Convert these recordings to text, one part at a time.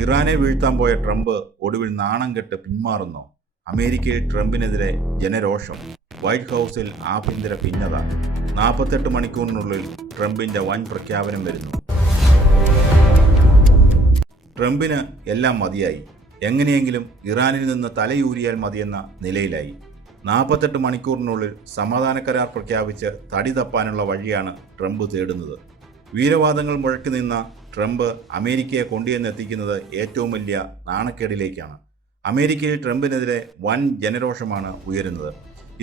ഇറാനെ വീഴ്ത്താൻ പോയ ട്രംപ് ഒടുവിൽ നാണം കെട്ട് പിന്മാറുന്നു. അമേരിക്കയിൽ ട്രംപിനെതിരെ ജനരോഷം. വൈറ്റ് ഹൗസിൽ ആഭ്യന്തര ഭിന്നത. 48 മണിക്കൂറിനുള്ളിൽ ട്രംപിന്റെ വൻ പ്രഖ്യാപനം വരുന്നു. ട്രംപിന് എല്ലാം മതിയായി. എങ്ങനെയെങ്കിലും ഇറാനിൽ നിന്ന് തലയൂരിയാൽ മതിയെന്ന നിലയിലായി. 48 മണിക്കൂറിനുള്ളിൽ സമാധാന കരാർ പ്രഖ്യാപിച്ച് തടി തപ്പാനുള്ള വഴിയാണ് ട്രംപ് തേടുന്നത്. വീരവാദങ്ങൾ മുഴക്കി നിന്ന ട്രംപ് അമേരിക്കയെ കൊണ്ടുവന്നെത്തിക്കുന്നത് ഏറ്റവും വലിയ നാണക്കേടിലേക്കാണ്. അമേരിക്കയിൽ ട്രംപിനെതിരെ വൻ ജനരോഷമാണ് ഉയരുന്നത്.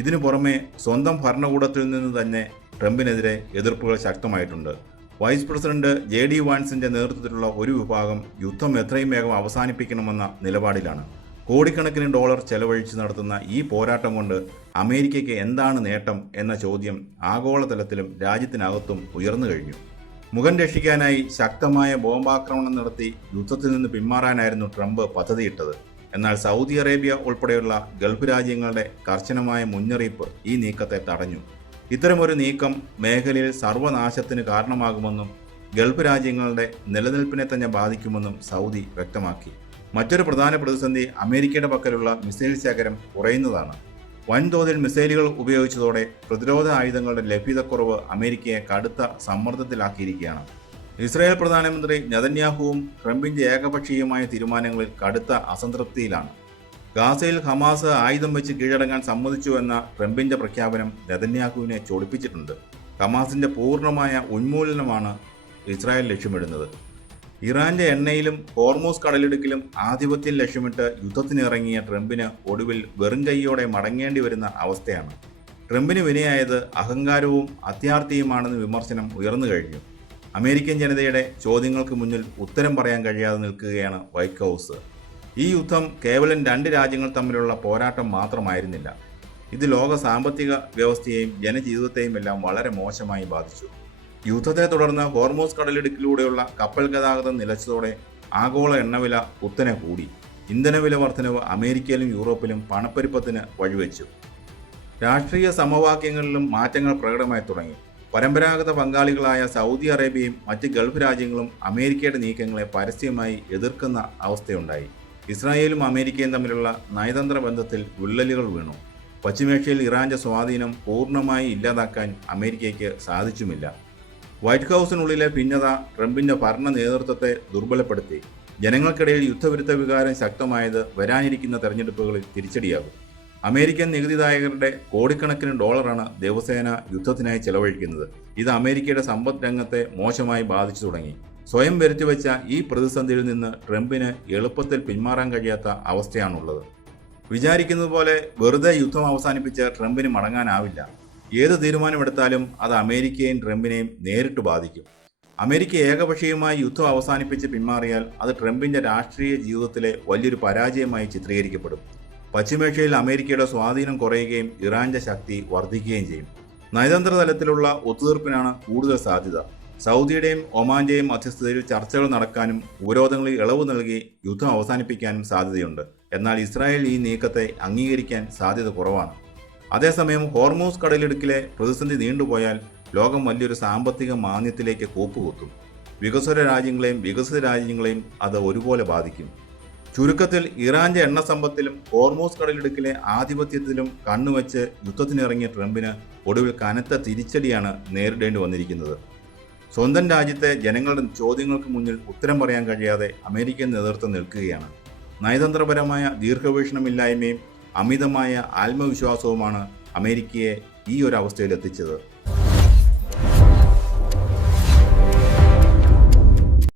ഇതിനു പുറമെ സ്വന്തം ഭരണകൂടത്തിൽ നിന്ന് തന്നെ ട്രംപിനെതിരെ എതിർപ്പുകൾ ശക്തമായിട്ടുണ്ട്. വൈസ് പ്രസിഡന്റ് JD വാൻസിന്റെ നേതൃത്വത്തിലുള്ള ഒരു വിഭാഗം യുദ്ധം എത്രയും വേഗം അവസാനിപ്പിക്കണമെന്ന നിലപാടിലാണ്. കോടിക്കണക്കിന് ഡോളർ ചെലവഴിച്ച് നടത്തുന്ന ഈ പോരാട്ടം കൊണ്ട് അമേരിക്കയ്ക്ക് എന്താണ് നേട്ടം എന്ന ചോദ്യം ആഗോളതലത്തിലും രാജ്യത്തിനകത്തും ഉയർന്നു കഴിഞ്ഞു. മുഖം രക്ഷിക്കാനായി ശക്തമായ ബോംബാക്രമണം നടത്തി യുദ്ധത്തിൽ നിന്ന് പിന്മാറാനായിരുന്നു ട്രംപ് പദ്ധതിയിട്ടത്. എന്നാൽ സൗദി അറേബ്യ ഉൾപ്പെടെയുള്ള ഗൾഫ് രാജ്യങ്ങളുടെ കർശനമായ മുന്നറിയിപ്പ് ഈ നീക്കത്തെ തടഞ്ഞു. ഇത്തരമൊരു നീക്കം മേഖലയിൽ സർവനാശത്തിന് കാരണമാകുമെന്നും ഗൾഫ് രാജ്യങ്ങളുടെ നിലനിൽപ്പിനെ തന്നെ ബാധിക്കുമെന്നും സൗദി വ്യക്തമാക്കി. മറ്റൊരു പ്രധാന പ്രതിസന്ധി അമേരിക്കയുടെ പക്കലുള്ള മിസൈൽ ശേഖരം കുറയുന്നതാണ്. വൻതോതിൽ മിസൈലുകൾ ഉപയോഗിച്ചതോടെ പ്രതിരോധ ആയുധങ്ങളുടെ ലഭ്യതക്കുറവ് അമേരിക്കയെ കടുത്ത സമ്മർദ്ദത്തിലാക്കിയിരിക്കുകയാണ്. ഇസ്രായേൽ പ്രധാനമന്ത്രി നെതന്യാഹുവും ട്രംപിന്റെ ഏകപക്ഷീയമായ തീരുമാനങ്ങളിൽ കടുത്ത അസംതൃപ്തിയിലാണ്. ഗാസയിൽ ഹമാസ് ആയുധം വെച്ച് കീഴടങ്ങാൻ സമ്മതിച്ചു എന്ന ട്രംപിന്റെ പ്രഖ്യാപനം നെതന്യാഹുവിനെ ചൊടിപ്പിച്ചിട്ടുണ്ട്. ഹമാസിന്റെ പൂർണ്ണമായ ഉന്മൂലനമാണ് ഇസ്രായേൽ ലക്ഷ്യമിടുന്നത്. ഇറാന്റെ എണ്ണയിലും ഹോർമൂസ് കടലിടുക്കിലും ആധിപത്യം ലക്ഷ്യമിട്ട് യുദ്ധത്തിനിറങ്ങിയ ട്രംപിന് ഒടുവിൽ വെറും കൈയോടെ മടങ്ങേണ്ടി വരുന്ന അവസ്ഥയാണ്. ട്രംപിന് വിനയായത് അഹങ്കാരവും അത്യാർത്ഥിയുമാണെന്ന് വിമർശനം ഉയർന്നു കഴിഞ്ഞു. അമേരിക്കൻ ജനതയുടെ ചോദ്യങ്ങൾക്ക് മുന്നിൽ ഉത്തരം പറയാൻ കഴിയാതെ നിൽക്കുകയാണ് വൈറ്റ് ഹൗസ്. ഈ യുദ്ധം കേവലം 2 രാജ്യങ്ങൾ തമ്മിലുള്ള പോരാട്ടം മാത്രമായിരുന്നില്ല. ഇത് ലോക സാമ്പത്തിക വ്യവസ്ഥയെയും ജനജീവിതത്തെയും എല്ലാം വളരെ മോശമായി ബാധിച്ചു. യുദ്ധത്തെ തുടർന്ന് ഹോർമൂസ് കടലിടുക്കിലൂടെയുള്ള കപ്പൽ ഗതാഗതം നിലച്ചതോടെ ആഗോള എണ്ണവില കുത്തനെ കൂടി. ഇന്ധനവില വർധനവ് അമേരിക്കയിലും യൂറോപ്പിലും പണപ്പെരുപ്പത്തിന് വഴിവെച്ചു. രാഷ്ട്രീയ സമവാക്യങ്ങളിലും മാറ്റങ്ങൾ പ്രകടമായി തുടങ്ങി. പരമ്പരാഗത പങ്കാളികളായ സൗദി അറേബ്യയും മറ്റ് ഗൾഫ് രാജ്യങ്ങളും അമേരിക്കയുടെ നീക്കങ്ങളെ പരസ്യമായി എതിർക്കുന്ന അവസ്ഥയുണ്ടായി. ഇസ്രായേലും അമേരിക്കയും തമ്മിലുള്ള നയതന്ത്ര ബന്ധത്തിൽ വിള്ളലുകൾ വീണു. പശ്ചിമേഷ്യയിൽ ഇറാന്റെ സ്വാധീനം പൂർണ്ണമായി ഇല്ലാതാക്കാൻ അമേരിക്കയ്ക്ക് സാധിച്ചുമില്ല. വൈറ്റ് ഹൗസിനുള്ളിലെ ഭിന്നത ട്രംപിന്റെ ഭരണ നേതൃത്വത്തെ ദുർബലപ്പെടുത്തി. ജനങ്ങൾക്കിടയിൽ യുദ്ധവിരുദ്ധ വികാരം ശക്തമായത് വരാനിരിക്കുന്ന തെരഞ്ഞെടുപ്പുകളിൽ തിരിച്ചടിയാകും. അമേരിക്കൻ നികുതിദായകരുടെ കോടിക്കണക്കിന് ഡോളറാണ് ദിവസേന യുദ്ധത്തിനായി ചെലവഴിക്കുന്നത്. ഇത് അമേരിക്കയുടെ സമ്പദ് രംഗത്തെ മോശമായി ബാധിച്ചു തുടങ്ങി. സ്വയം വരുത്തിവെച്ച ഈ പ്രതിസന്ധിയിൽ നിന്ന് ട്രംപിന് എളുപ്പത്തിൽ പിന്മാറാൻ കഴിയാത്ത അവസ്ഥയാണുള്ളത്. വിചാരിക്കുന്നത് പോലെ വെറുതെ യുദ്ധം അവസാനിപ്പിച്ച് ട്രംപിന് മടങ്ങാനാവില്ല. ഏത് തീരുമാനമെടുത്താലും അത് അമേരിക്കയെയും ട്രംപിനെയും നേരിട്ട് ബാധിക്കും. അമേരിക്ക ഏകപക്ഷീയമായി യുദ്ധം അവസാനിപ്പിച്ച് പിന്മാറിയാൽ അത് ട്രംപിന്റെ രാഷ്ട്രീയ ജീവിതത്തിലെ വലിയൊരു പരാജയമായി ചിത്രീകരിക്കപ്പെടും. പശ്ചിമേഷ്യയിൽ അമേരിക്കയുടെ സ്വാധീനം കുറയുകയും ഇറാന്റെ ശക്തി വർദ്ധിക്കുകയും ചെയ്യും. നയതന്ത്ര തലത്തിലുള്ള ഒത്തുതീർപ്പിനാണ് കൂടുതൽ സാധ്യത. സൗദിയുടെയും ഒമാന്റെയും മധ്യസ്ഥതയിൽ ചർച്ചകൾ നടക്കാനും ഉപരോധങ്ങളിൽ ഇളവ് നൽകി യുദ്ധം അവസാനിപ്പിക്കാനും സാധ്യതയുണ്ട്. എന്നാൽ ഇസ്രായേൽ ഈ നീക്കത്തെ അംഗീകരിക്കാൻ സാധ്യത കുറവാണ്. അതേസമയം ഹോർമൂസ് കടലിടുക്കിലെ പ്രതിസന്ധി നീണ്ടുപോയാൽ ലോകം വലിയൊരു സാമ്പത്തിക മാന്ദ്യത്തിലേക്ക് കൂപ്പുകുത്തും. വികസ്വര രാജ്യങ്ങളെയും വികസിത രാജ്യങ്ങളെയും അത് ഒരുപോലെ ബാധിക്കും. ചുരുക്കത്തിൽ ഇറാന്റെ എണ്ണ സമ്പത്തിലും ഹോർമൂസ് കടലിടുക്കിലെ ആധിപത്യത്തിലും കണ്ണുവച്ച് യുദ്ധത്തിനിറങ്ങിയ ട്രംപിന് ഒടുവിൽ കനത്ത തിരിച്ചടിയാണ് നേരിടേണ്ടി വന്നിരിക്കുന്നത്. സ്വന്തം രാജ്യത്തെ ജനങ്ങളുടെ ചോദ്യങ്ങൾക്ക് മുന്നിൽ ഉത്തരം പറയാൻ കഴിയാതെ അമേരിക്കൻ നേതൃത്വം നിൽക്കുകയാണ്. നയതന്ത്രപരമായ ദീർഘവീക്ഷണമില്ലായ്മയും അമിതമായ ആത്മവിശ്വാസവുമാണ് അമേരിക്കയെ ഈ ഒരു അവസ്ഥയിൽ എത്തിച്ചത്.